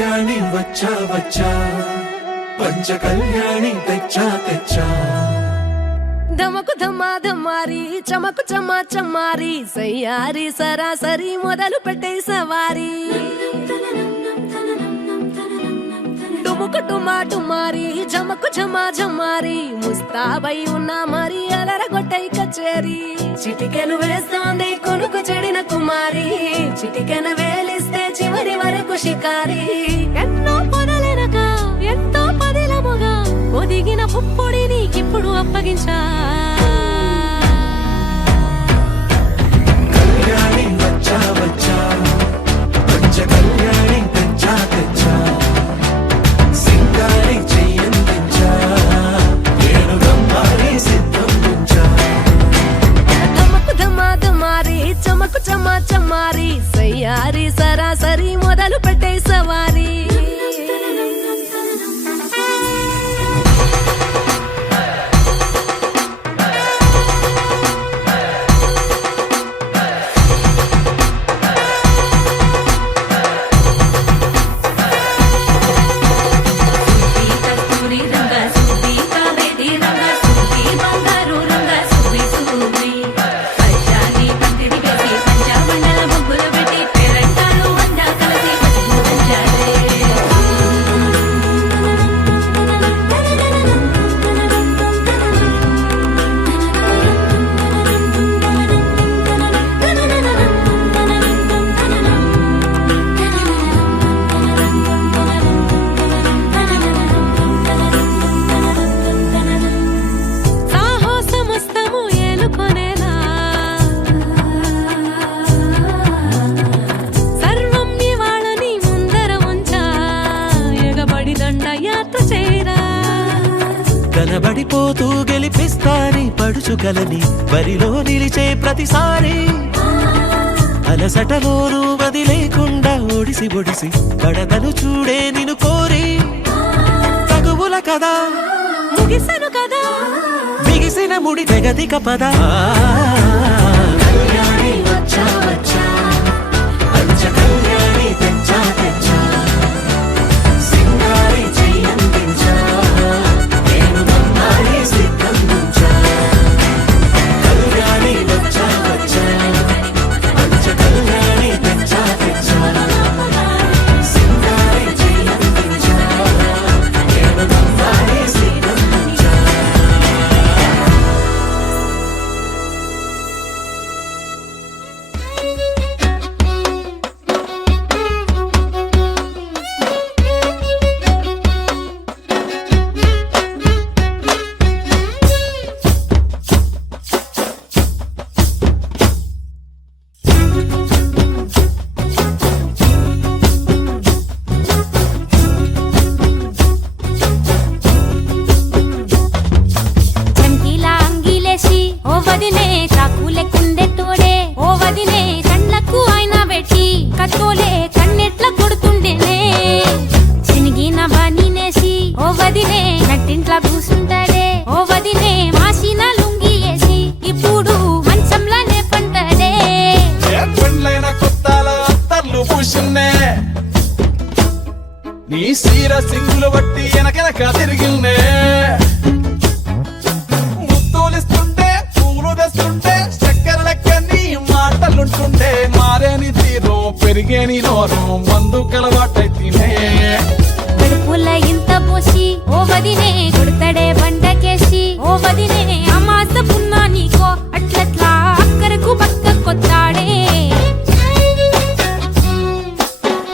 కళ్యాణి వచ్చా వచ్చా పంచ కళ్యాణి తెచ్చా తెచ్చా ధమకు ధమా ధమారి చమకు చమా చమారి సయ్యారి సరాసరి మొదలు పెట్టే సవారి డుముకు డుమా డుమారి జమకు జమా జమారి ముస్తాబై ఉన్నా మరి అలరగొట్టై కచేరి చిటికెను వేస్తోంది కొనుకు చెడిన కుమారి చిటికెను వేలిస్తే చివరి వరకు షికారి ఎన్నో పొదలెనక ఎంతో పదిలముగా ఒదిగిన పుప్పొడి నీకిప్పుడు అప్పగించా కళ్యాణి వచ్చా వచ్చా పంచ కళ్యాణి తెచ్చా తెచ్చా సింగారి చెయ్యందించా ఏడుగమ్మారి సిద్ధందించా ధమకు ధమా ధమారి చమకు చమా చమారి సయ్యారి సరాసరి మొదలు పెట్టే సవారి కనబడిపోతూ గెలిపిస్తాని పడుచుగలని బరిలో నిలిచే ప్రతిసారి అలసటలోనూ వదిలేకుండా ఒడిసి ఒడిసి పడదను చూడే నిన్ను కోరి తగువుల కదా ముగిసను కదా బిగిసిన ముడి తెగదిక పదా కళ్యాణి వచ్చా వచ్చా పంచ కళ్యాణి తెచ్చా తెచ్చా సింగారి చెయ్యందించా ఏడుగమ్మారి సిద్ధందించా కళ్యాణి వచ్చా వచ్చా పంచ కళ్యాణి తెచ్చా తెచ్చా సింగారి చెయ్యందించా ఏడుగమ్మారి సిద్ధందించా చంకీలా అంగిలేసి ఓ వదినే చాకులే కుండే తోడే ఓ వదినే కళ్ళకు అయినా పెట్టి కట్టోలే కన్నెట్ల కొడుతుండేనే శనిగిన బానినేసి ఓ వదినే నట్టింట్లా కూసుంటాడే ఓ వదినే మాసిన లుంగి వేసి ఇప్పుడు మంచంలానే పంటాడే పెళ్ళైన కొత్తాల అత్తర్లు పూసున్నే నీ సీర సింగులు బట్టి వెనకెనక తిరిగిన్నే ముత్తూలిస్తుంటే పూలు తెస్తుంటే చక్కెర లెక్క నీ మాటలుంటుంటే మారేని తీరు పెరిగేని నోరు మందు కలవాటైతేనే కడుపుల ఇంత పోసి ఓ వదినే కొడతాడే బండకేసి ఓ వదినే అమాస పున్నా నీకో అట్లట్లా అక్కరకు పక్క కొత్తాడే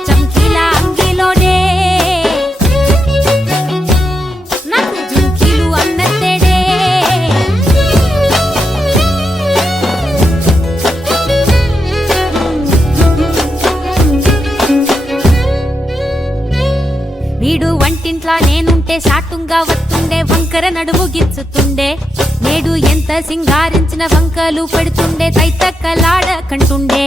చంకీలా అంగిలోనే నాకు జుంకీలు అన్నత్తేడే వీడు వంటింట్లా నేనుంటే సాటుంగా వస్తుండే వంకర నడుము గిచ్చుతుండే నేడు ఎంత సింగారించిన వంకలు పెడుతుండే తైతక్కలాడ కంటుండే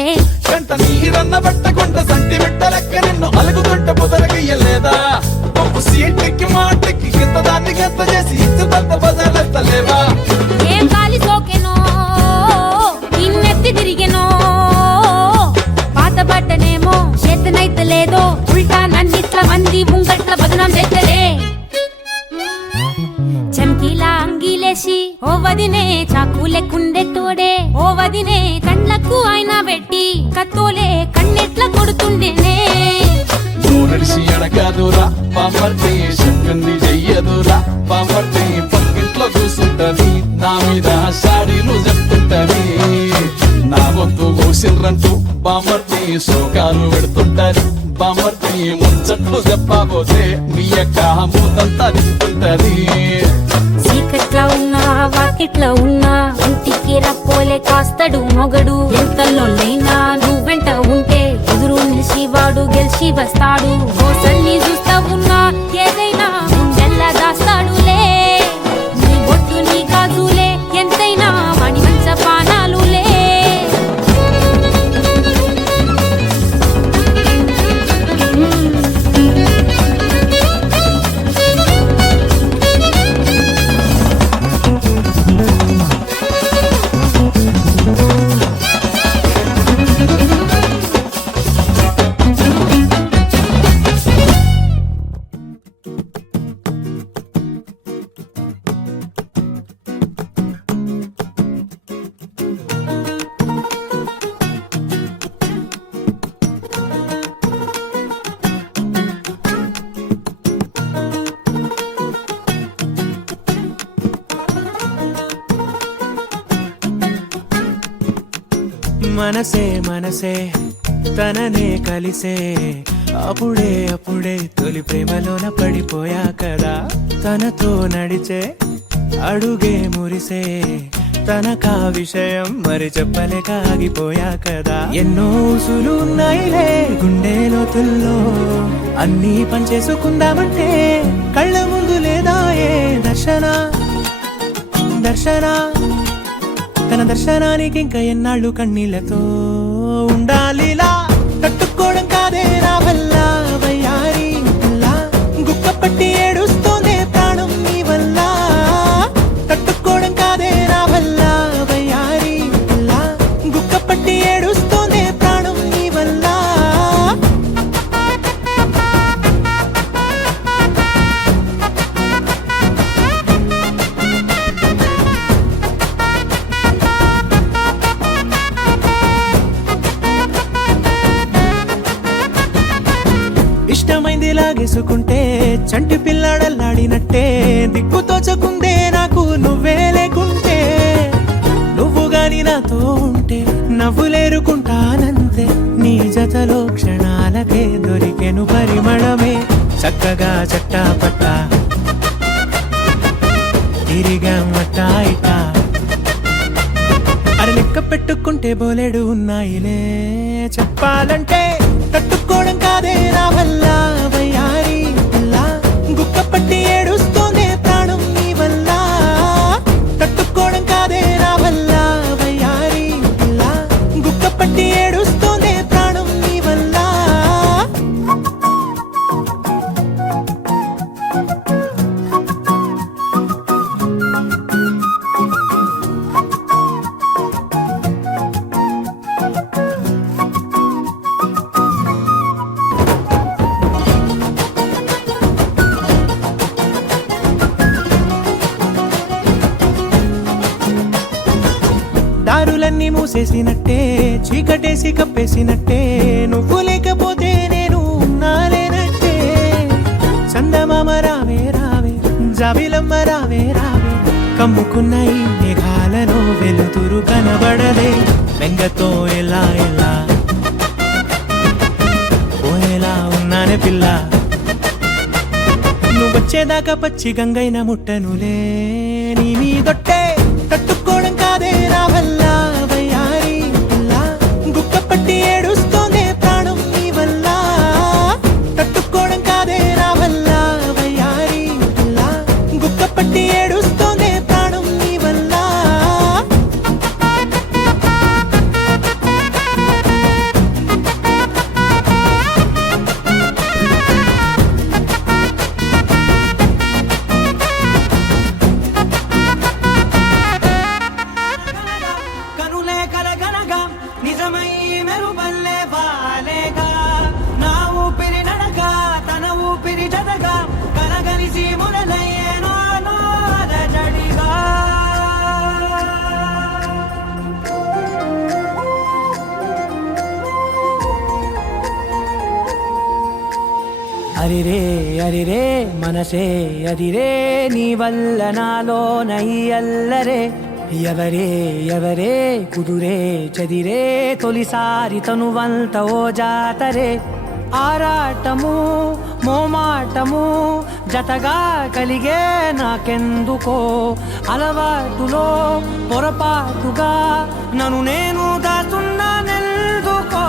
గంట నీరన్న పట్టకుండా సంటి బిడ్డ లెక్క నిన్ను అలుగుతుంటే పొదరగయ్యలేదా ఒప్పు సీటెక్కి మాటెక్కి గింత దాన్ని గంత చేసి ఇచ్చు తంత బజార్లెత్తలేవా ఏం గాలి సోకెనో ఇన్నెత్తి తిరిగెనో పాత బట్టనేమో చేతనైతే లేదో ఉల్టా నన్నిట్ల చాకు లెక్కుండెట్టోడే ఓ వదినే కండ్లకు ఆయన పెట్టి కత్తోలే కన్నెట్ల కొడుతుండేనే నడిసి అడగదురా పాపర్తి చెప్పింది చెయ్యదురా పాపర్తి పక్కింట్లో కూసుంటది నా మీద సాడీలు చెప్తుంటది నా వంతు కూసిర్రంటూ బామర్తి శోకాలు పెడుతుంటది బామర్తి ముచ్చట్లు చెప్పబోతే మీ యొక్క మూతంతా నింపుతుంటది చీకట్లా ఉన్నా వాకిట్లా ఉన్నా ఇంటికి రప్పోలే కాస్తడు మొగడు ఎంతలోనైనా నువ్వెంట ఉంటే ఎదురు నిలిచి వాడు గెలిచి వస్తాడు గోసల్ని చూస్తా ఉన్నా ఏదైనా గుండెల్లా దాస్తాడులే నీ బొట్టు నీ గాజులే ఎంతైనా వాడి మంచ పానాలులే మనసే మనసే తననే కలిసే అప్పుడే అప్పుడే తొలి ప్రేమలోన పడిపోయా కదా తనతో నడిచే అడుగే మురిసే తనకా విషయం మరి చెప్పలేక ఆగిపోయా కదా ఎన్నో ఊసులు ఉన్నాయిలే గుండె లోతుల్లో అన్నీ పనిచేసుకుందామంటే కళ్ళ ముందు లేదా ఏ దర్శన తన దర్శనానికి ఇంకా ఎన్నాళ్ళు కన్నీళ్లతో ఉండాలిలా తట్టుకోవడం కాదే నా వల్ల వయ్యారి గుక్క పట్టి ఏడుస్తోందే ప్రాణం నీ వల్ల తట్టుకోవడం కాదే నా వల్ల వయ్యారి గుక్క పట్టి ఏడుస్తోందే ప్రాణం నీ వల్ల ఇష్టమైంది లాగేసుకుంటే చంటి పిల్లాడల్లాడినట్టే దిక్కు తోచకుందే నాకు నువ్వే లేకుంటే నువ్వు గాని నాతో ఉంటే నవ్వులేరుకుంటానంతే నీ జతలో క్షణాలకే దొరికెను పరిమళమే చక్కగా చట్టా పట్టా తిరిగా మట్టా ఇట్టా అరే లెక్క పెట్టుకుంటే బోలెడు ఉన్నాయిలే చెప్పాలంటే తట్టుకోవడం కాదే నా వల్ల వయ్యారి గుక్క పట్టి ఏడుస్తోందే ప్రాణం నీ వల్ల తట్టుకోవడం కాదే నా వల్ల వయ్యారి గుక్క పట్టి ఏడుస్తోందే ప్రాణం నీ వల్ల దారులన్నీ మూసేసినట్టే చీకటేసి కప్పేసినట్టే నువ్వు లేకపోతే నేను ఉన్నాలేనట్టే చందమామ రావే రావే జాబిలమ్మ రావే రావే కమ్ముకున్న ఈ మేఘాలలో వెలుతురు కనబడలే బెంగతో ఎలా ఎలా పోయేలా ఉన్నానే పిల్ల నువ్వొచ్చేదాకా పచ్చి గంగైన ముట్టనులే నీ మీదొట్టే తట్టుకోవడం కాదే నా వల్ల వయ్యారి గుక్క పట్టి ఏడుస్తోందే ప్రాణం నీ వల్ల తట్టుకోవడం కాదే నా వల్ల వయ్యారి గుక్క పట్టి ఏడుస్తోందే ప్రాణం నీ వల్ల అరిరే అరిరే మనసే అదిరే నీ వల్ల నాలో నయ్యల్లరే ఎవరే ఎవరే కుదురే చదిరే తొలిసారి తనువంత ఓ జాతరే ఆరాటము మోమాటము జతగా కలిగే నాకెందుకో అలవాటులో పొరపాటుగా నన్ను నేను దాచున్నానెందుకో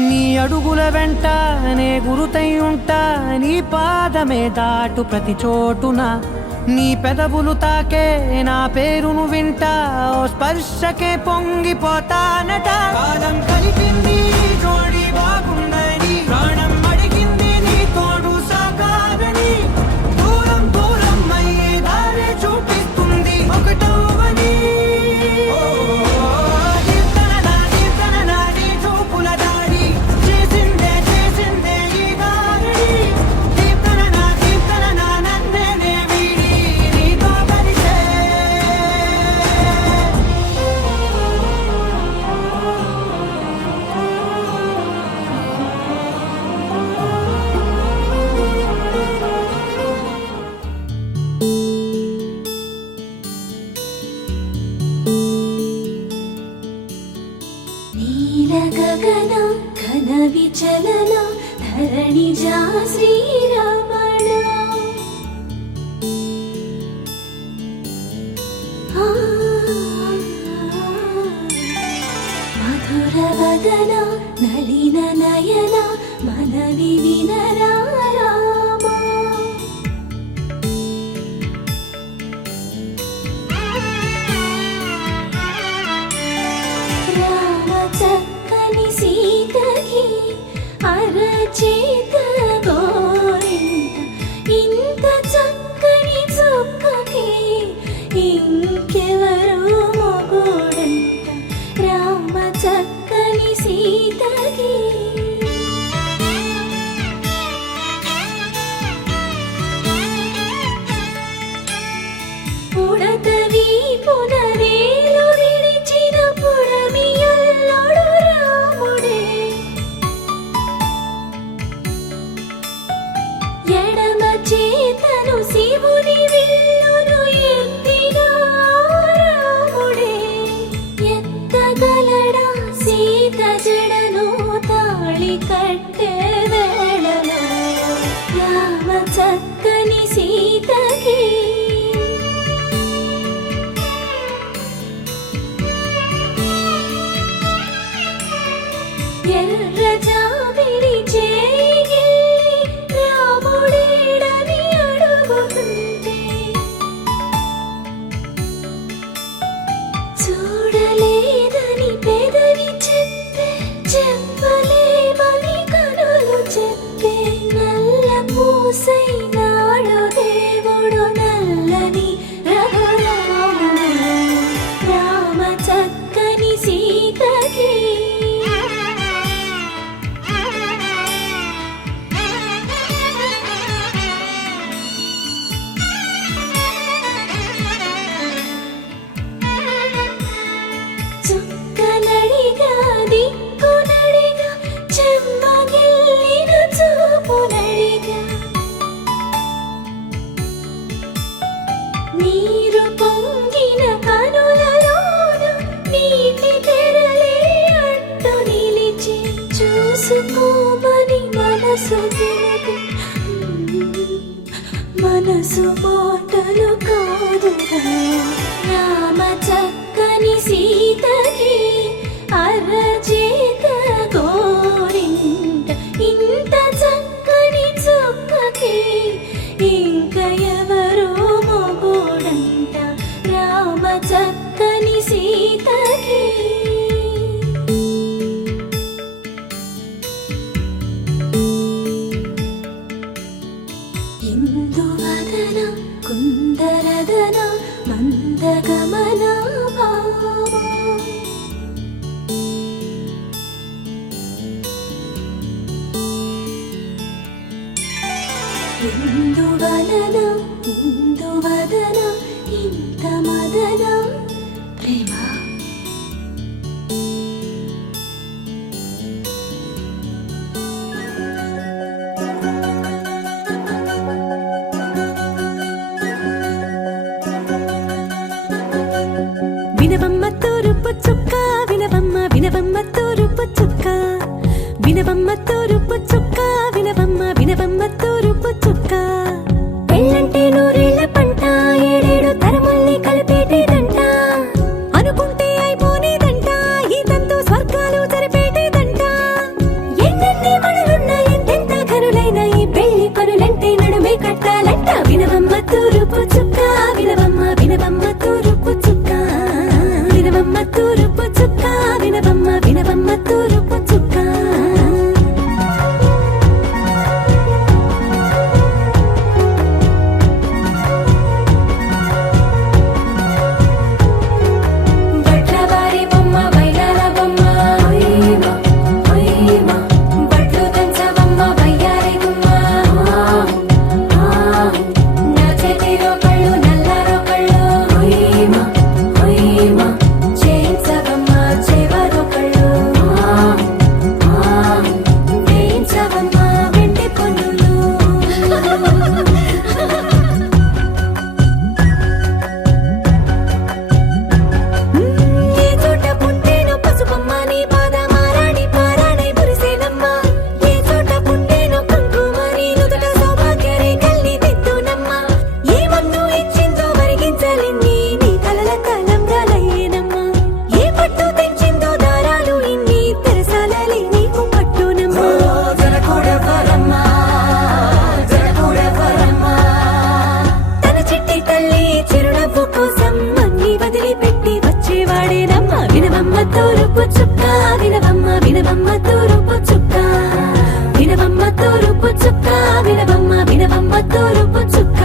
నీ అడుగుల వెంట నే గురుతై ఉంటా నీ పాదమే దాటు ప్రతి చోటున నీ పెదవులు తాకే నా పేరును వింటా ఓ స్పర్శకే పొంగిపోతానట కాలం కలిపింది జోడి బాగుందని ప్రాణం అడిగింది నీ తోడు సాగాలని దూరం దూరం అయ్యే దారి చూపిస్తుంది ఒకటవని గగన ఘన విచలన ధరణిజా శ్రీరమణ మధుర వదన నళిన నయన మనవి వినరా రామా చక్కని సీతకి అరచేత గోరింట ఇంత చక్కని చుక్కకి ఇంకెవరు మొగుడంట రామ చక్కని సీతకి పుడతవి పునరేలు విడిచిన పుడమియల్లోడు రాముడే ఎడమ చేతను శివుని విల్లును ఎత్తిన రాముడే ఎత్తగలడా సీత జడను తాళి కట్టే వేళలో రామ చక్కని సీతకి ఎర్ర జాబిలి చేయి రాముడేడని అడుగుతుంటే చూడలేదని పెదవి చెప్పే చెప్పలేమని కనులు చెప్పే నల్ల పూసై నాడు దేవుడు నల్లని రఘురాముడు రామ చక్కని సీతకి చుక్కనడిగా దిక్కునడిగా చెమ్మగిల్లిన చూపునడిగా నీరు పొంగిన కనులలోన నీటి తెరలే అడ్డు నిలిచి చూసుకోమని మనసు తెలిపి మనసు మాటలు కాదుగా రామ చక్కని సీతకి అరచేత గోరింట ఇంత చక్కని చుక్కకి ఎందువలన ఇందువదన ఇంత మదన ప్రేమ వినవమ్మ తూరుపు చుక్క వినవమ్మ వినవమ్మ తూరుపు చుక్క వినవమ్మ తూరుపు చుక్క వినవమ్మ వినవమ్మ తూరుపు చుక్క పెళ్ళంటే నూరేళ్ల పంట ఏడేడు తరముల్ని కలిపేటేదంట అనుకుంటే అయిపోనేదంట ఈ తంతు స్వర్గాలు జరిపేటేదంట ఎన్నెన్ని మడులున్న ఎంతెంత కనులైన ఈ పెళ్లి పనులంటే నడుమే కట్టాలంట వినవమ్మ తూరుపు చుక్క వినవమ్మ వినవమ్మ తూరుపు చుక్క వినవమ్మ తూరుపు చుక్క వినవమ్మ వినవమ్మ తూరుపు చుక్క బట్లవారి బొమ్మ బైలాల బొమ్మ ఓయమా ఓయమా బట్లు దంచవమ్మ బయ్యారి గుమ్మ నా చేతిలో కళ్ళు నల్లారో కళ్ళు ఓయమా ఓయమా చేయించవమ్మ చేవరో కళ్ళు వేయించవమ్మ వెండి పన్నులు ఏ చోట పుట్టేనో పసుపమ్మ నీ పాదమారాణి పారాణై మురిసేనమ్మ ఏ చోట పుట్టేనో కుంకుమ నీ నుదుట సౌభాగ్య రేఖల్ని దిద్దునమ్మ ఏ మందు ఇచ్చిందో మరిగించలిన్ని నీ తలల తలంబ్రాలయ్యేనమ్మ ఏ పట్టు తెంచిందో దారాలు ఇన్ని తెరసాలలి నీకు పట్టునమ్మ జనకూడవరమ్మ జనకూడవరమ్మ తన చిట్టి తల్లి చిరునవ్వు కోసం అన్ని వదిలిపెట్టి వచ్చేవాడేనమ్మ వినవమ్మ తూరుపు చుక్క వినవమ్మ వినవమ్మ తూరుపు చుక్క వినవమ్మ తూరుపు చుక్క వినవమ్మ వినవమ్మ తూరుపు చుక్క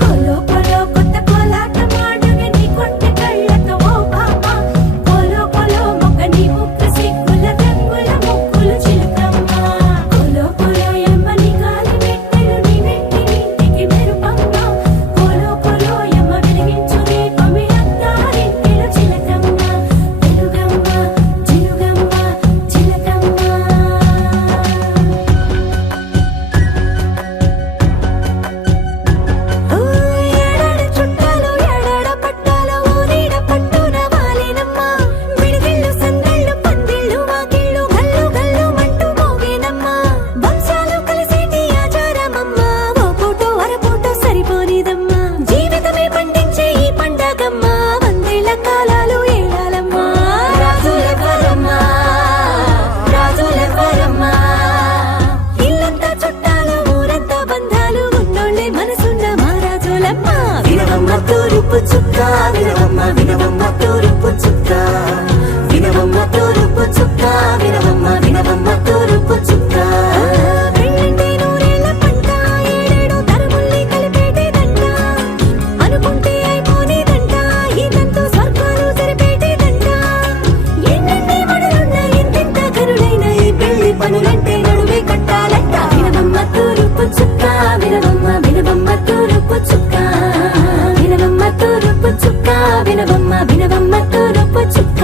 కోలో కోలో కొత్త కోలాటం ఆడుగే నీ కొంటె కళ్ళతో ఓ బామ్మ కోలో కోలో మొక్క నీ ముక్కు సిగ్గుల రంగుల ముక్కులు చిలకమ్మ కోలో కోలో యమ్మ నీ కాలి మెట్టెలు నీ వెంటి ఇంటికి మెరుపమ్మ కోలో కోలో యమ్మ వెలిగించు దీపమి అత్తారింటిలో చిలకమ్మ వెలుగమ్మ చిలుగమ్మ చిలకమ్మ ఏడాడ చుట్టాలు ఏడాడ పట్టాలు ఊరీడ పట్టున వాలేనమ్మ విడిదిళ్ళు సందళ్ళు పందిళ్ళు వాకిళ్ళు గల్లు గల్లు మంటూ మోగేనమ్మ వంశాలు కలిసేటి ఆచారమమ్మ ఓ పూటో అరపూటో సరిపోనిదమ్మ జీవితమే పండించే ఈ పండగమ్మ వందేళ్ల కాలాలు ఏలాలమ్మ రాజులెవ్వరమ్మ రాజులెవ్వరమ్మ ఇల్లంతా చుట్టాలు ఊరంతా బంధాలు ఉన్నోళ్ళే మనసున్న మహారాజులమ్మ వినవమ్మ తూరుపు చుక్క వినవమ్మ వినవమ్మ తూరుపు చుక్క వినవమ్మ తూరుపు చుక్క వినవమ్మ వినవమ్మ తూరుపు చుక్క పెళ్ళంటే నూరేళ్ల పంట ఏడేడు తరముల్ని కలిపేటేదంట అనుకుంటే అయిపోనేదంట ఈ తంతు స్వర్గాలు జరిపేటేదంట ఎన్నెన్ని మడులున్న ఎంతెంత కనులైన ఈ పెళ్లి పనులంటే నడుమే కట్టాలంట వినవమ్మ తూరుపు చుక్క వినవమ్మ వినవమ్మ తూరుపు చుక్క వినవమ్మ తూరుపు చుక్క వినవమ్మ వినవమ్మ తూరుపు చుక్క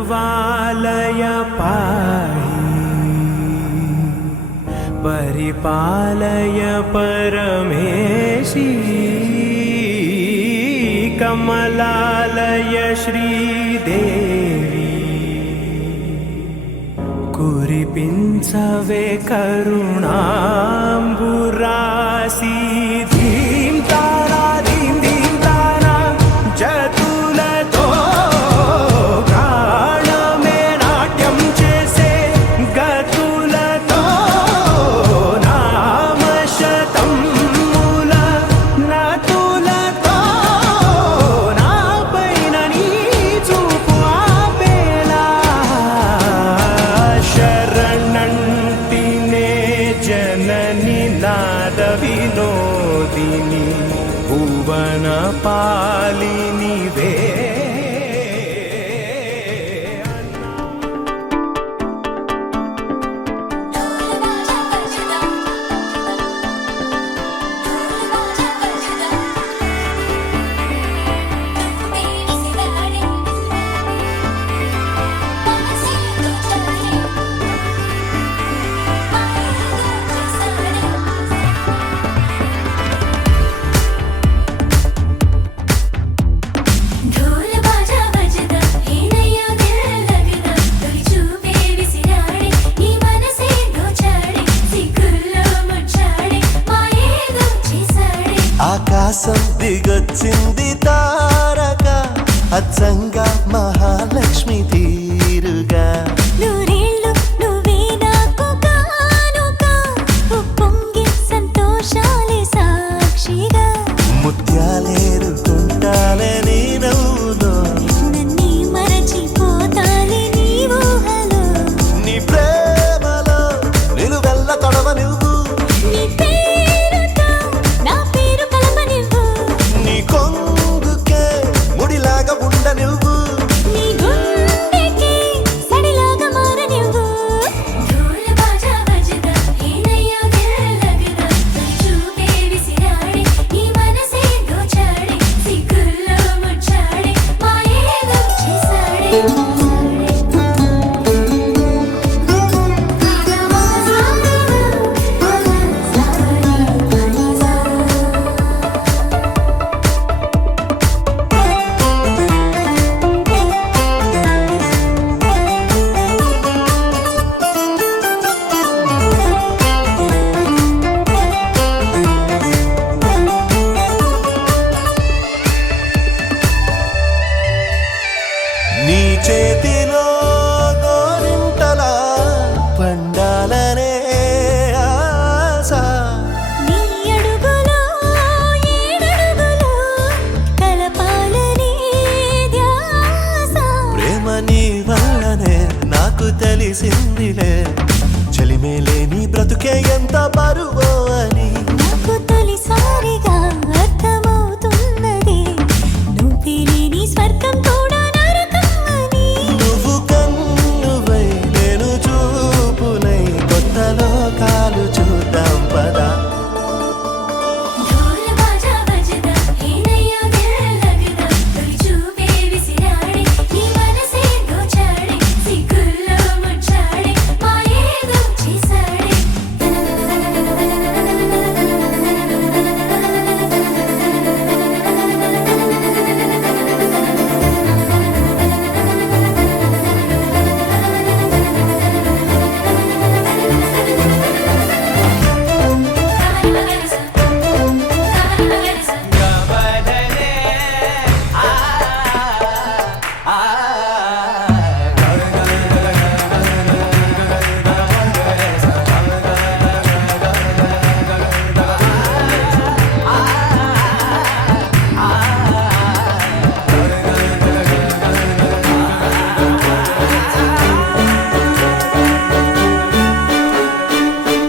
प्रणवालय पाहि परिपालय परमेशी कमलालय श्रीदेवी कुरिपिंचवे करुणांबुरासी धीं तारा धीं धीं तारा जतुलतो प्राणमे नाट्यं చేసే గతులతో నామశతం మూల నతులతో నాద వినోదిని భువన పాలినివే ढोल बाजा बजदा हेनయ్య దిల్ लगदा తొలి చూపే విసిరాడే నీ మనసే దోచాడే సిగ్గుల్లో ముచ్చాడే మాయేదో చేసాడే ఆకాశం దిగొచ్చింది తారక అచ్చంగా మహాలక్ష్మి తీరుగా నూరేళ్ళు నువ్వే నాకు కానుక ఉప్పొంగే సంతోషాలే సాక్షిగా ముత్యాలేరుకుంటాలే నీ నవ్వులో నన్నే మరచిపోతాలే నీ ఊహలో నీ ప్రేమలో నిలువెల్ల తొడవ నువ్వు నీ పేరుతో నా పేరు కలపనివ్వు నీ కొంగుకే ముడిలాగా ఉండ నువ్వు నీ గుండెకి సడిలాగా మారనివ్వు ढोल बाजा बजदा हेनయ్య దిల్ लगदा తొలి చూపే విసిరాడే నీ మనసే దోచాడే సిగ్గుల్లో ముచ్చాడే మాయేదో చేసాడే నీ చేతిలో గోరింటలా పండాలనే ఆశ నీ అడుగులో ఏడడుగులో కలపాలనే ధ్యాస ప్రేమ నీ వల్లనే నాకు తెలిసిందిలే చలిమేలే నీ బ్రతుకే ఎంత బరువో అని నాకు తొలిసారిగా అర్థమవుతున్నది నువ్వే లేని స్వర్గం కూడా నరకం అని నువ్వు కన్నువై నేను చూపునై కొత్త లోకాలు చూద్దాం పదా ढोल बाजा बजदा हेनయ్య దిల్ लगदा తొలి చూపే విసిరాడే నీ మనసే దోచాడే సిగ్గుల్లో ముచ్చాడే మాయేదో చేసాడే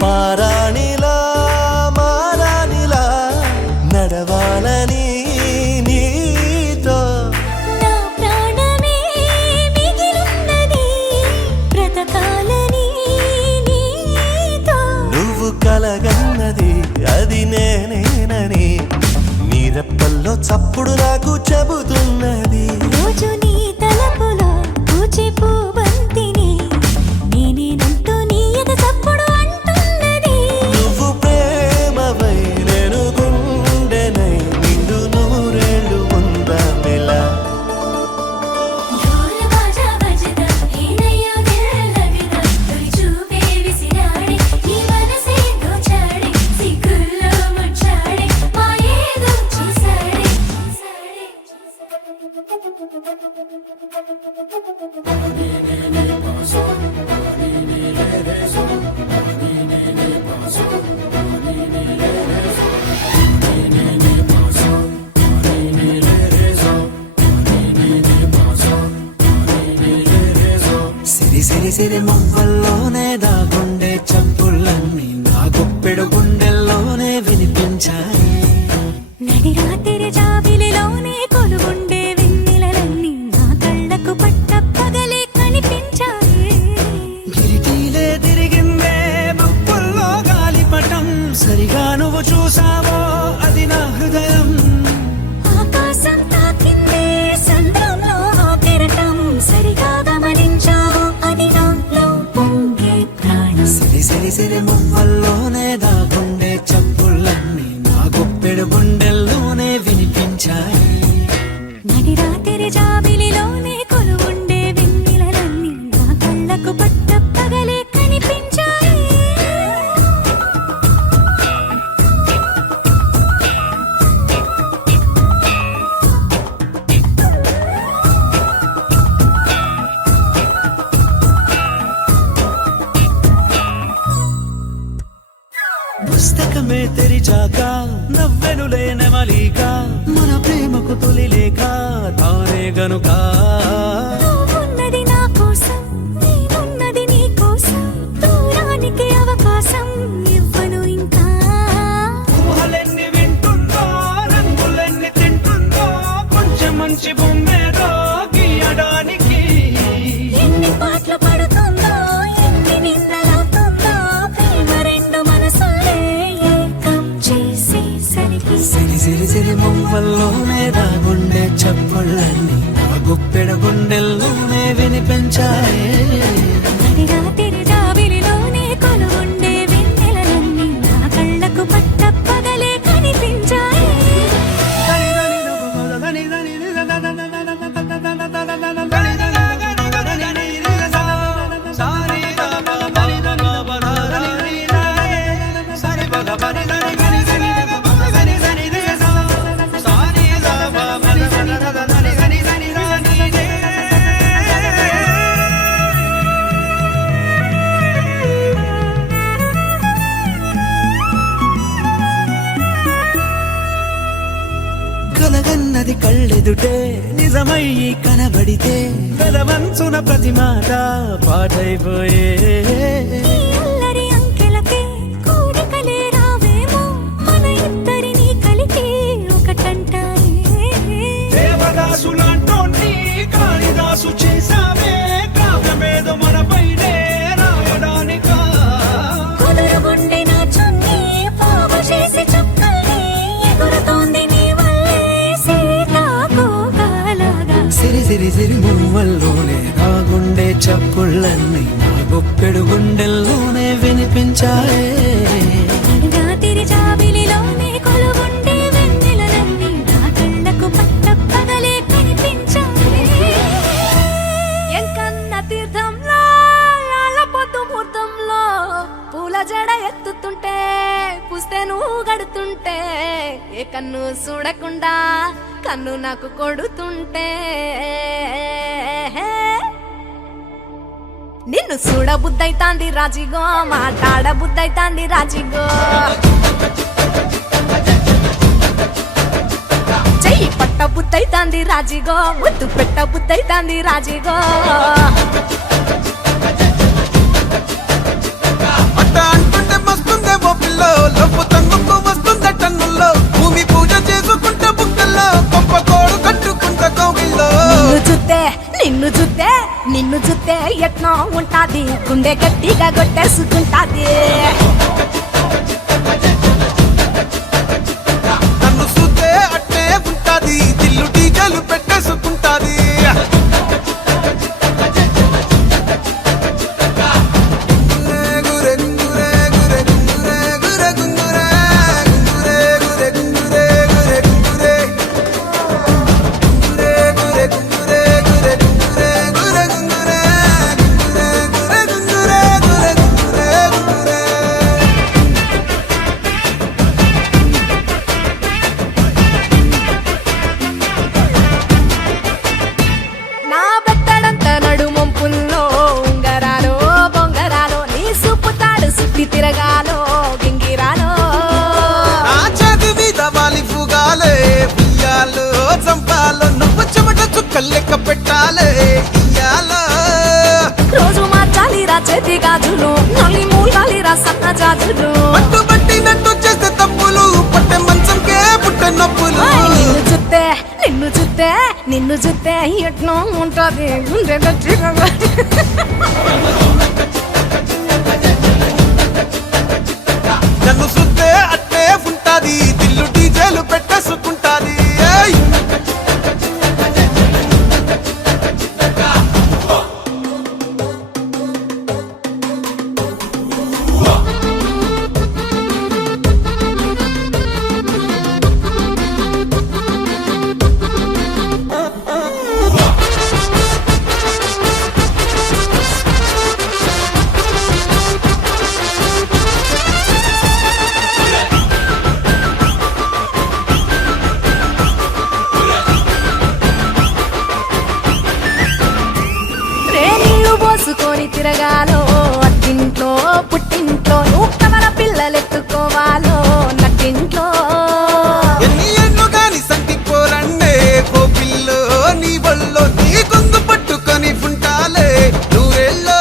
పారాణిలా మారాణిలా నడవాలని నీతో నా ప్రాణమే మిగిలున్నది బ్రతకాలని నీతో నువ్వు కలగన్నది అది నేనేనని నీ రెప్పల్లో చప్పుడు నాకు చెబుతున్నది రోజు నీ తలపులో పూచే పూబంతిని నేనేనంటూ నీ ఎద చప్పుడు అంటున్నది నువ్వు ప్రేమవై నేను గుండెనై నిండు నూరేళ్ళు ఉందామెలా ढोल बाजा बजदा हेनయ్య దిల్ लगदा తొలి చూపే విసిరాడే నీ మనసే దోచాడే సిగ్గుల్లో ముచ్చాడే మాయేదో చేసాడే సిరి సిరి మువ్వల్లోనే దాగుండే చప్పుళ్ళన్నీ నా గుప్పెడు గుండెల్లో వినిపించాయి. నడి రాత్రి జాబిలిలోనే కొలువుండే వెన్నెలలన్నీ నా కళ్ళకు పట్ట పగలే కనిపించాయి. గిరిటీలే తిరిగిందే మబ్బుల్లో గాలిపటం, సరిగా నువ్వు చూసావో అది నా హృదయం. ఆకాశం తాకిందే సంద్రంలో ఆ కెరటం, సరిగా గమనించావు అది నాలో పొంగే ప్రాణం. సిరి సిరి సిరి మువ్వల్లోనే దాగుండే చప్పుళ్ళన్నీ నా గుప్పెడు గుండెల్లోనే వినిపించాయి. నడి రాత్రి జాబిలిలోనే కొలువుండే వెన్నెలలన్నీ నా కళ్ళకు పట్ట పగలే కనిపించాయి. పుస్తకమే తెరిచాక నవ్వెనులే నెమలిక, మన ప్రేమకు తొలి లేఖ తానే గనుక. నువ్వున్నది నా కోసం, నేనున్నది నీ కోసం, దూరానికి అవకాశం ఇవ్వను ఇంకా. ఊహలెన్ని వింటుందో, రంగులెన్ని తింటుందో, కొంచెం మంచి బొమ్మేదో గీయడానికి. ఎన్ని పాటలు పడుతుందో, ఎన్ని నిందలవుతుందో, ప్రేమ రెండు మనసులే ఏకం చేసేసరికి. సిరి సిరి సిరి మువ్వల్లోనే దాగుండే చప్పుళ్ళన్నీ నా గుప్పెడు గుండెల్లోనే వినిపించాయి. నడి రాత్రి జాబిలిలోనే కొలువుండే వెన్నెలలన్నీ నా కళ్ళకు పట్ట పగలే కనిపించాయి. కలగన్నది కళ్ళెదుటే నిజమై కనబడితే, పెదవంచున ప్రతి మాట పాటైపోయే. ఈ అల్లరి అంకెలకే కోరికలే రావేమో, మన ఇద్దరిని కలిపి ఒకటంటాయే. దేవదాసులాంటోని కాళిదాసు చేసావే, కావ్యమేదో మనపైనే రాయడానికా. కుదురుగుండె నా చున్నీ పోగు చేసి చుక్కల్ని, ఎగురుతోంది నీ వల్లే సీతాకోకలాగా. సిరి సిరి సిరి మువ్వల్లోనే దాగుండే చప్పుళ్ళన్నీ నా గుప్పెడు గుండెల్లోనే వినిపించాయే. రాత్రి జాబిలిలోనే కొలువుండే వెన్నెలలన్నీ నా కళ్ళకు పట్ట పగలే కనిపించాయి. ఎంకన్న తీర్థంలో యాళ్ళ పొద్దు ముహూర్తంలో పూల జడ ఎత్తుతుంటే పుస్తే నువ్వు గడుతుంటే, ఏ కన్ను చూడకుండా కన్ను నాకు కొడుతుంటే, నిన్ను చూడబుద్దైతాంది రాజిగో, మాట్లాడబుద్దైతాంది రాజిగో. చెయ్యి పట్ట బుద్దైతాంది రాజిగో, ముద్దు పెట్ట బుద్దైతాంది రాజిగో. అట్ట అంటుంటే మస్తుందేమో పిల్లో, లోపు తంగుకు వస్తుందే టన్నుల్లో, భూమి పూజ చేసుకుంటే బుక్కల్లో, గొప్ప కోడు కట్టుకుంటే కోగిల్లో. నిన్ను చూస్తే ఎట్నో ఉంటాది, గుండె గట్టిగా కొట్టేసుకుంటాది. నన్ను చూస్తే అట్టే ఉంటాది, దిల్లు టీకలు పెట్టేసుకుంటాది. గురే గురే గురే గురే గురే గురే గురే గురే గురే గురే గురే గురే గురే గురే గురే నా బెత్తడంత నడుమొంపుల్లో ఉంగరాలో బొంగరాలో, నీ సూపు తాడు సుత్తి తిరగాలో గింగిరాలో. నా చేతి మీద వాలి పుగాలే బియ్యాలు చంపాలో, నువ్వు చెమట చుక్కలు లెక్క పెట్టాలే ఇయ్యాలో. రోజు మార్చాలి రా చేతి గాజులు, నల్లి మూలాలి రా సన్న జాజులు. పట్టుబట్టినట్టు చేస్తే తప్పులు, పట్టె నిన్ను చూస్తే ఎట్నో ఉంటుంది గుండె గట్టిగా నన్ను సుత్తే అట్నే ఉంటాది దిల్లు డీజేలు పెట్టేసుకుంటాది ఏయ్! నీళ్లు పోసుకొని తిరగాలో అత్తింట్లో పుట్టింట్లో నువ్వెవర పిల్లలెత్తుకోవాలో నట్టింట్లో ఎన్ని ఎన్ను గాని సంటిపోరండే కోపిల్లో నీ వల్లో నీ గొంతు పట్టుకొని ఉంటాలే నూరెల్లో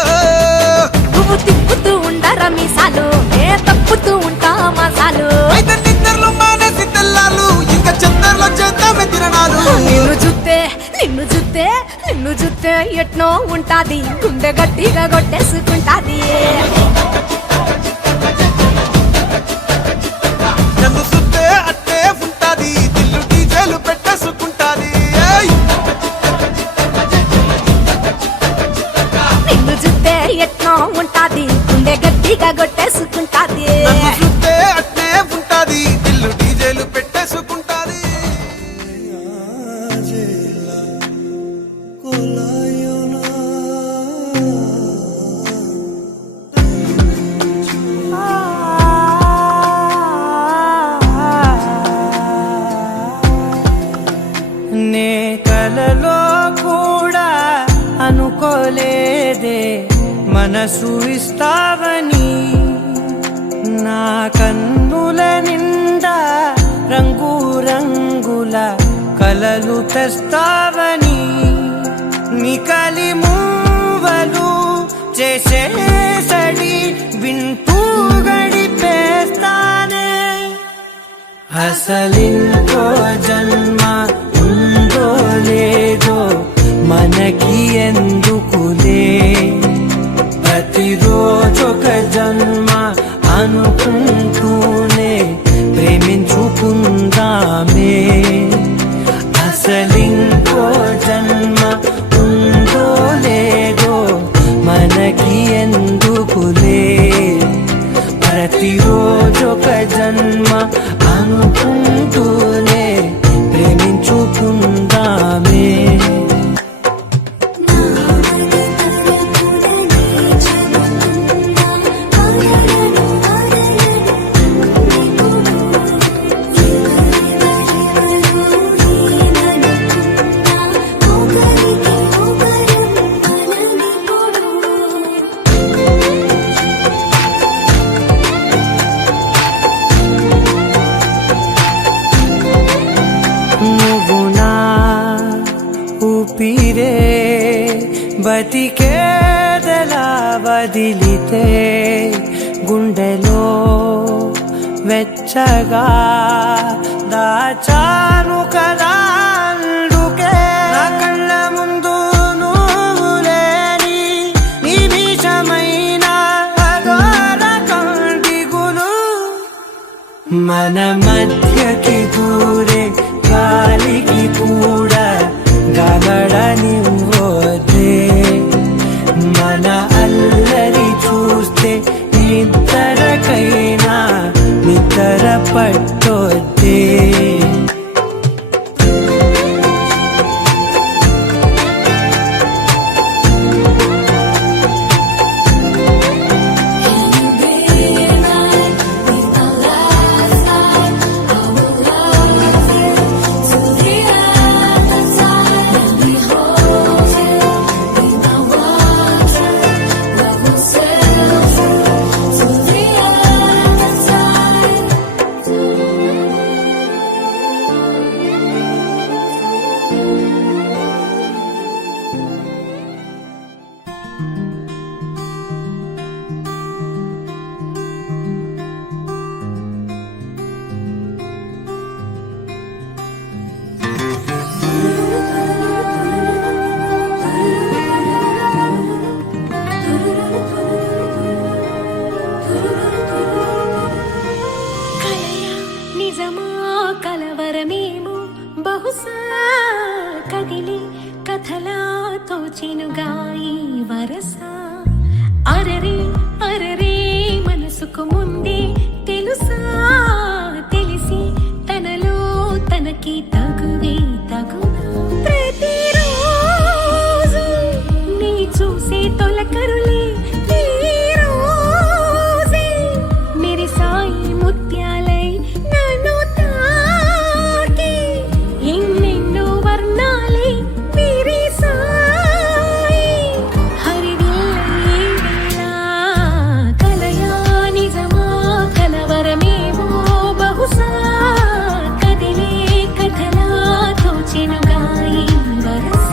నువ్వు తిప్పుతూ ఉండరా మీసాలు నే తప్పుతూ ఉంటా మసాలు అయితే నిద్రలు మానేసి తెల్లాలు ఇంకా చందర్లో చేద్దామే తిరణాలు నిన్ను చూస్తే ఎట్నో ఉంటాది గుండె గట్టిగా కొట్టేసుకుంటాది నన్ను సుత్తే అట్టే ఉంటాది దిల్లు డీజేలు పెట్టేసుకుంటాది ఏయ్! నిన్ను చూస్తే ఎట్నో ఉంటాది గుండె గట్టిగా కొట్టేసుకుంటాది నన్ను సుత్తే అట్నే ఉంటాది దిల్లు డీజేలు పెట్టేసుకుంటాది నే కలలో కూడా అనుకోలేదే మనసు ఇస్తావని నా కన్నుల నిండా రంగు రంగుల కలలు తెస్తావని నికలి మూవలు చేసేసడి వింటూ గడిపేస్తానే అసలింకో జన్మ ఉందో లేదో మనకి ఎందుకులే ప్రతిరోజొక జన్మ అనుకుంటూనే ప్రేమించుకుందామే అసలింకో జన్మ ఉందో లేదో మనకి ఎందుకులే ప్రతిరోజొక జన్మ అనుకుంటూనే ప్రేమించుకుందామే నువ్వు నా ఊపిరే బతికేదలా వదిలితే గుండెలో వెచ్చగా దాచాను కదా అందుకే నా కళ్ళ ముందు నువ్వు లేని నిమిషమైన అఘోర కంటిగులు మన మధ్యకి దూరే గాలికి కూడా గగడనివ్వదే మన అల్లరి చూస్తే నిద్రకైనా నిద్ర పట్టొద్దే బహుశా కదిలి కథలా తోచెనుగా ఈ వరస అరరే అరరే మనసుకు ముందే తెలుసా తెలిసి తనలో తనకి తగువే తగునా ప్రతిరోజు నీ చూసే తొలకరులే ఈ రోజే మెరిసాయి ముత్యాలై నన్ను తాకి ఎన్నెన్నో వర్ణాలే విరిసాయి హరివిల్లలా కలయా నిజమా కలవరమేమో బహుశా కదిలే కథలా తోచెనుగా ఈ వరస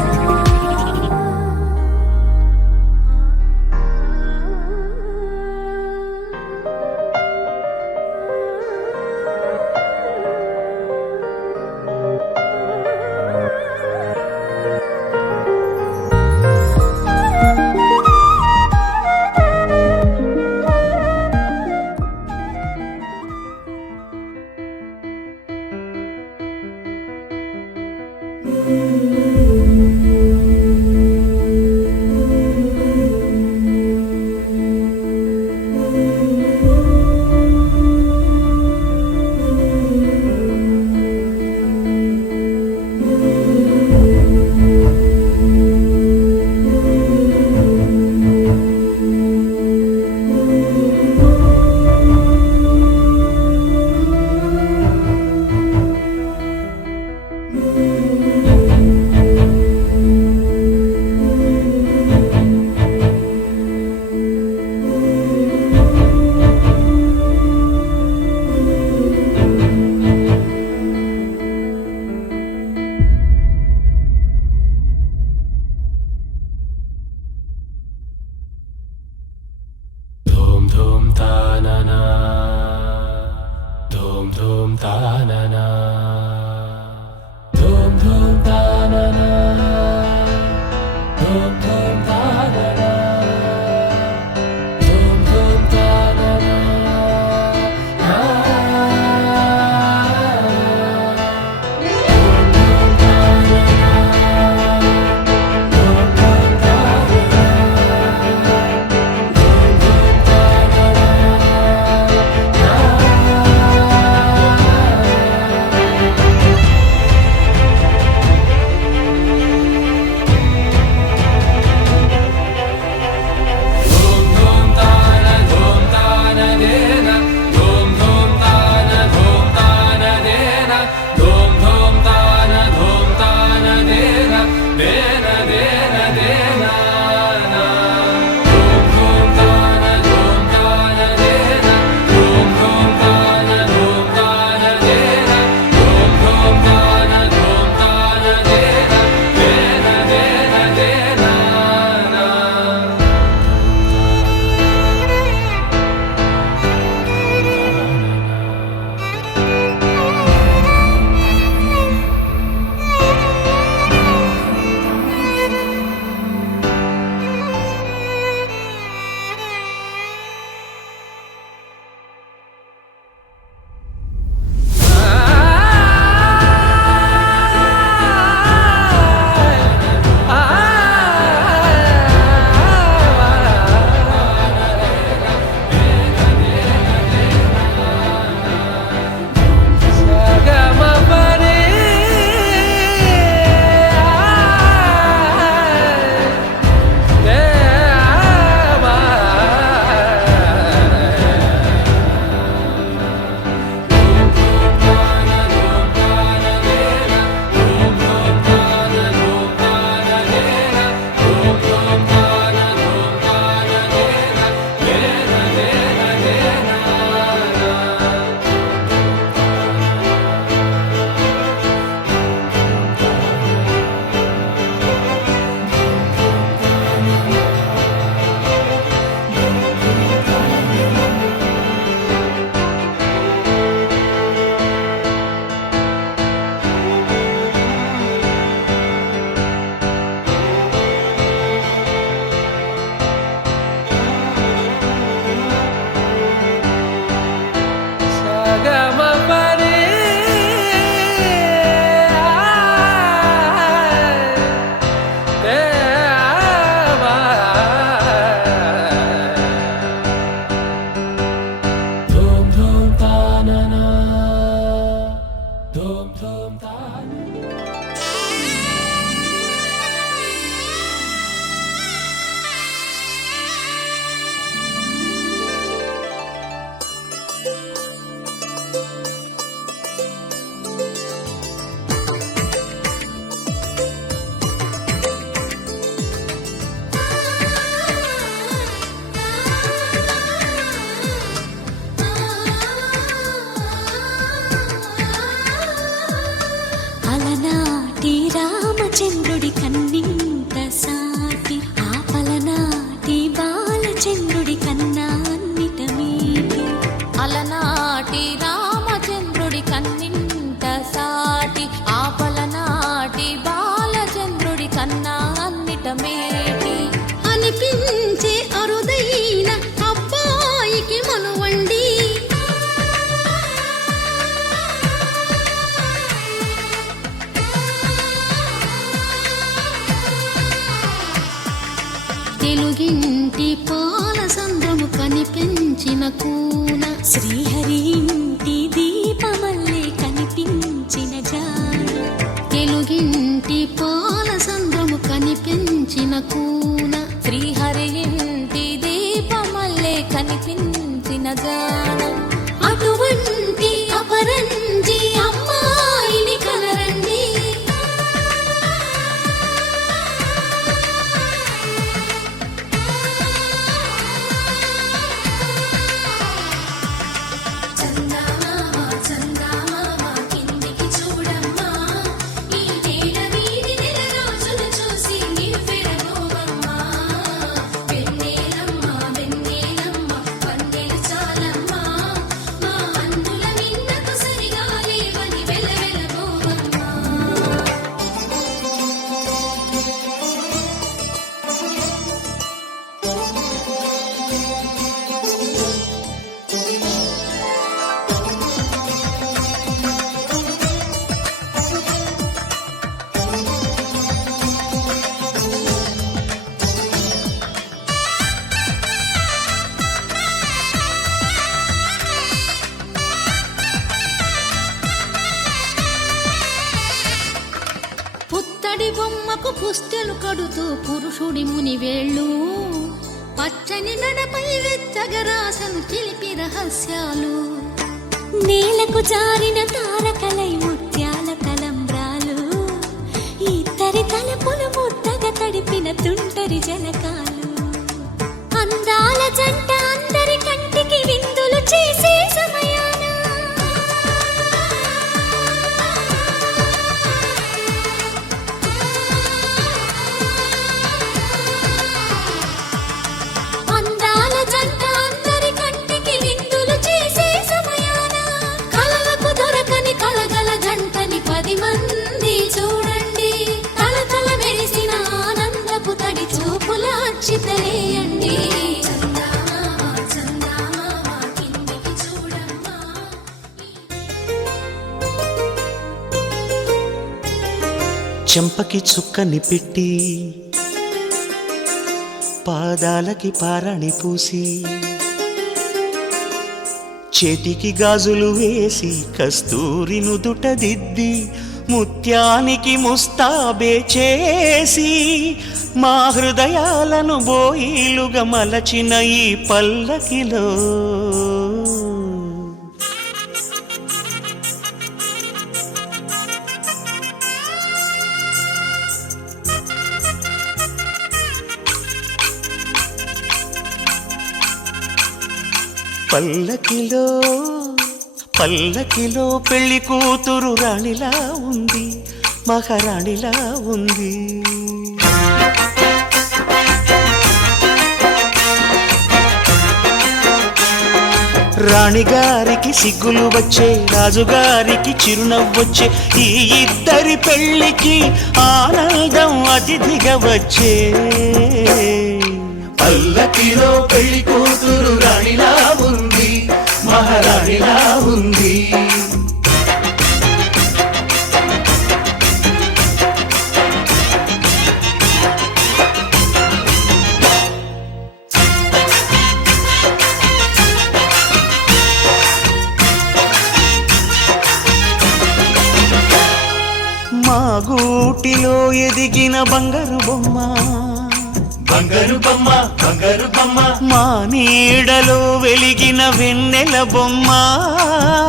ధూమ్ ధూమ్ తాననా ధూమ్ ధూమ్ తాననా ధూమ్ ధూమ్ తాననా ధూమ్ ధూమ్ తాననా ధూమ్ ధూమ్ తాననా అలనాటి రామచంద్రుడి కన్నింత సాటి ఆపలనాటి బాలచంద్రుడి కన్నా అన్నిట మీటి అలనాటి రామచంద్రుడి కన్నింట సాటి ఆపలనాటి బాలచంద్రుడి కన్నా అన్నిట మేటి అనిపించే అరుదైన అబ్బాయికి మనువండి తెలుగింటి పాల సంద్రము కనిపించిన కూన శ్రీహరి ఇంటి దీపమల్లే కనిపించిన జాన తెలుగింటి పాల సంద్రము కనిపించిన కూన శ్రీహరి ఇంటి దీపమల్లే కనిపించిన గానం అటువంటి అపరంజి అమ్మాయిని కనరండి చందమామ చందమామ కిందికి చూడమ్మా ఈ నేల వీధి నెల రోజులు చూసి నివ్వెరబోవమ్మా వెన్నెలమ్మ వెన్నెలమ్మ పందెలు చాలమ్మా మా అందుల మిన్నకు సరిగా లేవని వెలవెలబోవమ్మా పుత్తడి బొమ్మకు పుస్తెలు కడుతూ పురుషుడి మునివేళ్ళు పచ్చని మెడపై వెచ్చగరాసను చిలిపి రహస్యాలు నేలకు జారిన తారకలై ముత్యాల తలంబ్రాలు ఇద్దరి తలపులు ముద్దగా తడిపిన తుంటరి జలకాలు అందాల జంట అందరి కంటికి విందులు చేసే సమయాన అందాల జంట అందరి కంటికి విందులు చేసే సమయాన కలలకు దొరకని కలగల జంటని 10 మంది చూడండి తలతల మెరిసిన ఆనందపు తడి చూపుల అచ్చితలేయండి చందమామ చందమామ కిందికి చూడమ్మా చెంపకి చుక్కని పెట్టి పాదాలకి పారాణి పూసి చేతికి గాజులు వేసి కస్తూరి నుదుట దిద్ది ముత్యానికి ముస్తాబే చేసి మా హృదయాలను బోయిలుగా మలచిన ఈ పల్లకిలో పల్లకిలో పల్లకిలో పెళ్లి కూతురు రాణిలా ఉంది, మహారాణిలా ఉంది. రాణిగారికి సిగ్గులు వచ్చే, రాజుగారికి చిరునవ్వొచ్చే, ఈ ఇద్దరి పెళ్లికి ఆనందం అతిథిగా వచ్చే. పల్లకిలో పెళ్లి కూతురు రాణిలా ఉంది, మహారాణిలా ఉంది. గూటిలో ఎదిగిన బంగారు బొమ్మ, బంగారు బొమ్మ బంగారు బొమ్మ, మా నీడలో వెలిగిన వెన్నెల బొమ్మ,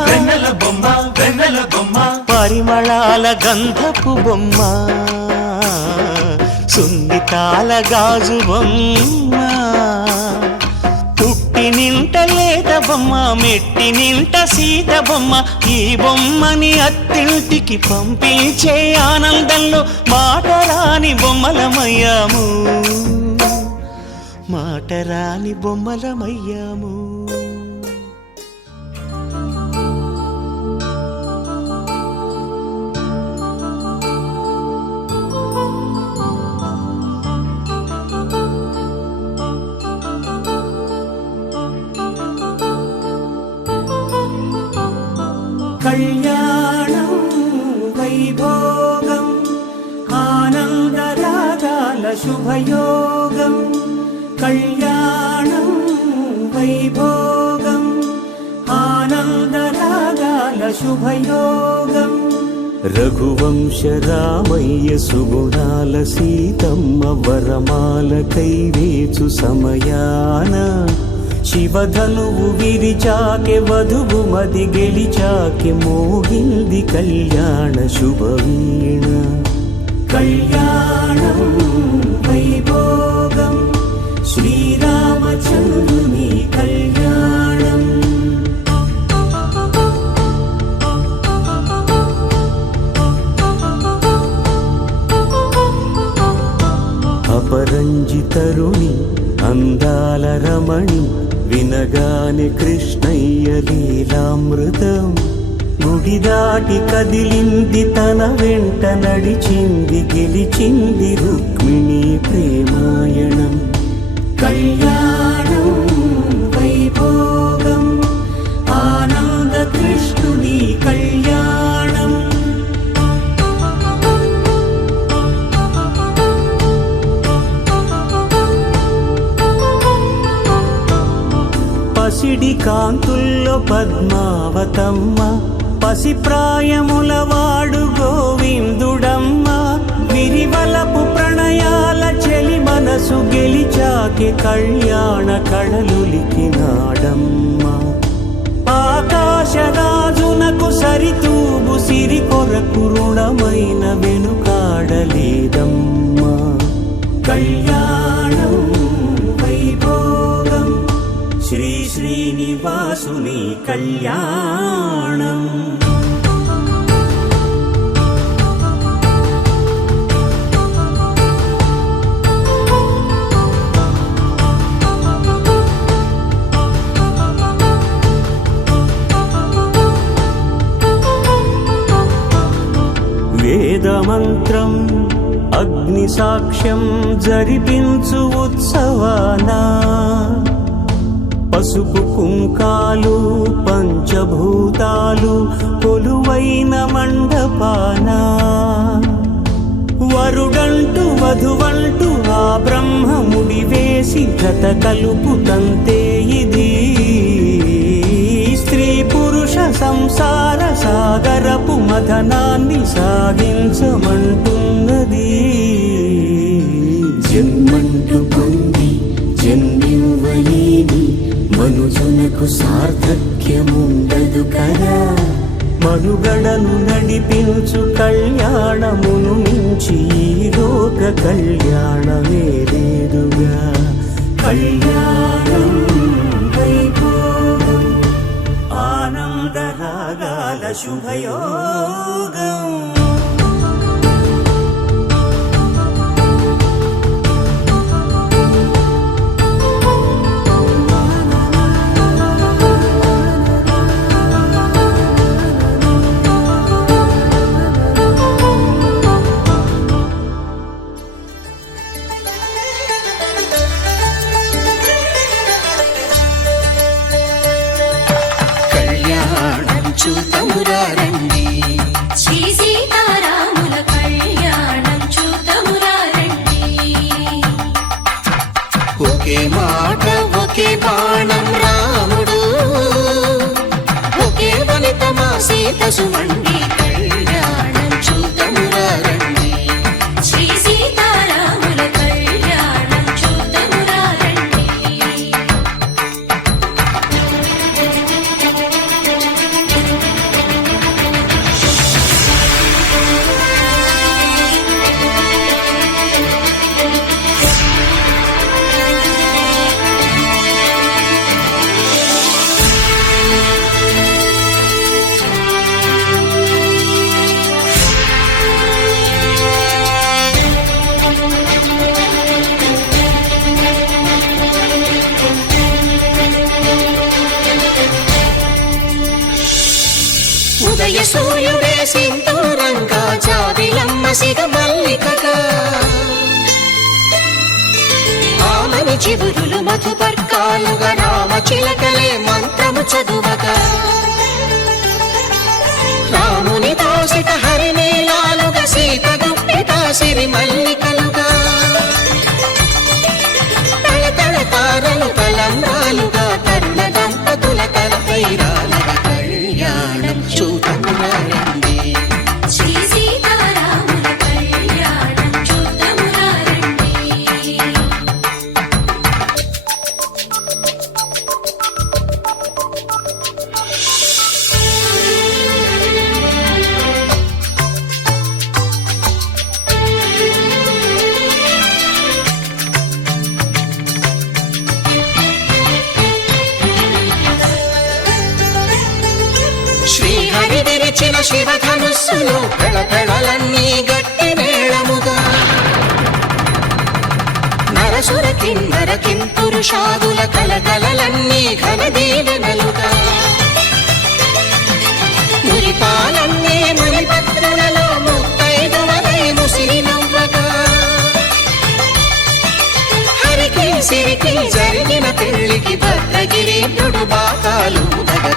వెన్నెల బొమ్మ వెన్నెల బొమ్మ, పరిమళాల గంధపు బొమ్మ, సున్నితాల గాజు బొమ్మ, పుట్టి నింట లేత బొమ్మ, మెట్టి నింట సీత బొమ్మ, ఈ బొమ్మని అత్తింటికి పంపించే ఆనందంలో మాటరాని బొమ్మలమయ్యాము, మాటరాని బొమ్మలమయ్యాము. కళ్యాణం వైభోగం ఆనందరాగాల శుభయోగం, కళ్యాణం వైభోగం ఆనందరాగాల శుభయోగం. రఘువంశ రామయ్య సుగుణాల సీతమ్మ వరమాల కైవేచు సమయాన, శివధనువు విరిచాకె వధువు మది గెలిచాకె మోగింది కళ్యాణ శుభవీణ. కళ్యాణం వైభోగం శ్రీరామచంద్రుని కళ్యాణం. అపరంజి తరుణి అందాల రమణి, వినగానే కృష్ణయ్య లీలామృతం, గుడి దాటి కదిలింది తన వెంట నడిచింది గెలిచింది రుక్మిణి ప్రేమాయణం. కళ్యాణం వైభోగం ఆనంద కృష్ణుని కళ్యాణం. పసిడి కాంతుల్లో పద్మావతమ్మ, పసిప్రాయముల వాడు గోవిందుడమ్మ, విరివలపు ప్రణయాల చెలి మనసు గెలిచాకె కళ్యాణ కళలులికినాడమ్మ. ఆకాశరాజునకు సరితూబు సిరి కొరకు రుణమైన వెనుకాడలేదమ్మ. కళ్యాణం వైభోగం శ్రీ శ్రీనివాసుని కళ్యాణం. వేదమంత్రం అగ్ని సాక్ష్యం జరిపించు ఉత్సవానా, పసుపు కుంకాలు పంచభూతాలు కొలువైన మండపాన, వరుడంటూ వధువంటూ ఆ బ్రహ్మముడి వేసి జత కలుపు తంతే ఇది. స్త్రీ పురుష సంసార సాగరపు మథనాన్ని సాగించమంటున్నది. జన్మంటూ పొంది జన్మివ్వలేని మనుజునకు సార్థక్యముండదు కదా, మనుగడను నడిపించు కళ్యాణమును మించి ఈ లోక కళ్యాణమే లేదుగా. కళ్యాణం వైభోగం ఆనందరాగాల శుభయోగం. కళ్యాణం చూతమురారండి, శ్రీ సూర్యుడే సింధూరంగా జాబిలమ్మ సిగ మల్లికగా ఆమని చివురులు మధుపర్కాలుగా రామ చిలకలే మంత్రము చదువగా రాముని దోసిట హరినీలాలుగా సీత గుప్పిట సిరి మల్లికలుగా తళతళ తారలు తలంబ్రాలుగా తరుణ దంపతుల తలపైరాలుగా కళ్యాణం చూడమురండి శ్రీ సీతారాముల కళ్యాణం చూద్దామురా రండి. శ్రీహరి విరిచిన శివధనుస్సులో పెళపెళలన్నీ గట్టి మేళముగా నరసుర కిన్నర కింపురుషాదుల కలకలలన్నీ ఘన దీవెనలుగా మురిపాలన్నీ మురిపత్రులలో ముత్తైదువలై ముసిరి నవ్వగా హరికి సిరికి జరిగిన పెళ్లికి భద్రగిరి నుడు బాకాలు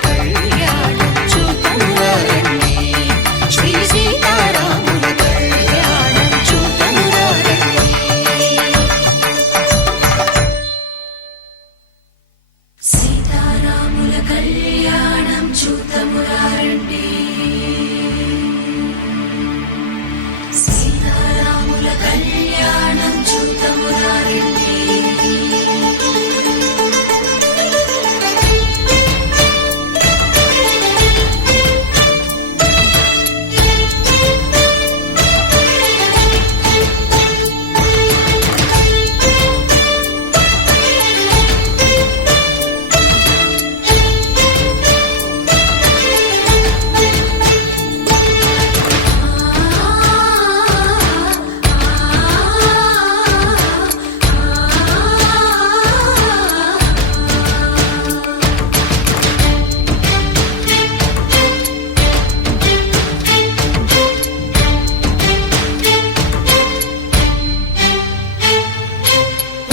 కళ్యాణం చూడమురండి శ్రీ సీతారాముల కళ్యాణం చూడమురండి సీతారాముల కళ్యాణం చూద్దామురా రండి. సీతారాముల కళ్యాణం చూద్దామురా రండి.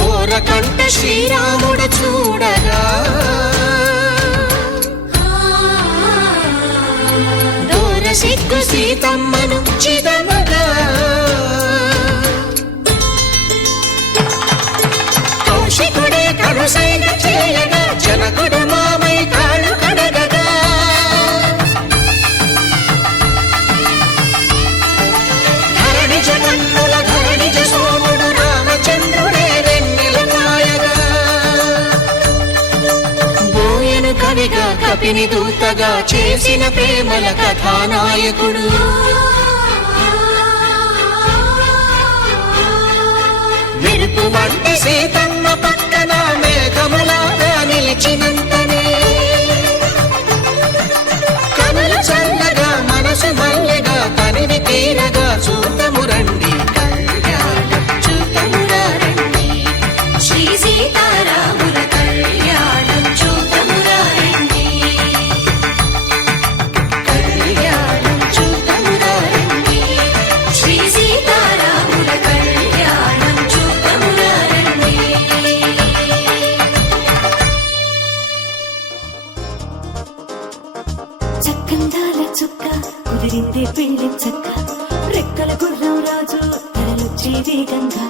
ఓరకంట శ్రీరాముడు చూడగా దూర సిగ్గు సీతమ్మను చిదమగా కౌశికుడే కరుసైన చేయగా జనకుడు మామై కాళ్ళు కడగగా ధరణి జగన్నుల ధరణి సోముడు రామచంద్రుడే వెన్నెల కాయగా బోయను కవిగా కపిని దూతగా చేసిన ప్రేమల కథానాయకుడు మెరుపు వంటి సీతమ్మ పక్కన మేఘములాగా నిలిచినంతనే కనులు చల్లగా మనసు మల్లెగా తనివి తీరగా చూడమురండి కళ్యాణం చూడమురా రండి శ్రీ సీతారాముల కళ్యాణం చూద్దామురా రండి. కళ్యాణం చూడమురా రండి శ్రీ సీతారాముల కళ్యాణం చూద్దామురా రండి. చక్కందాల చుక్క కుదిరిందే పెళ్లి చక్క రెక్కల గుర్రం రాజు తరలొచ్చే వేగంగా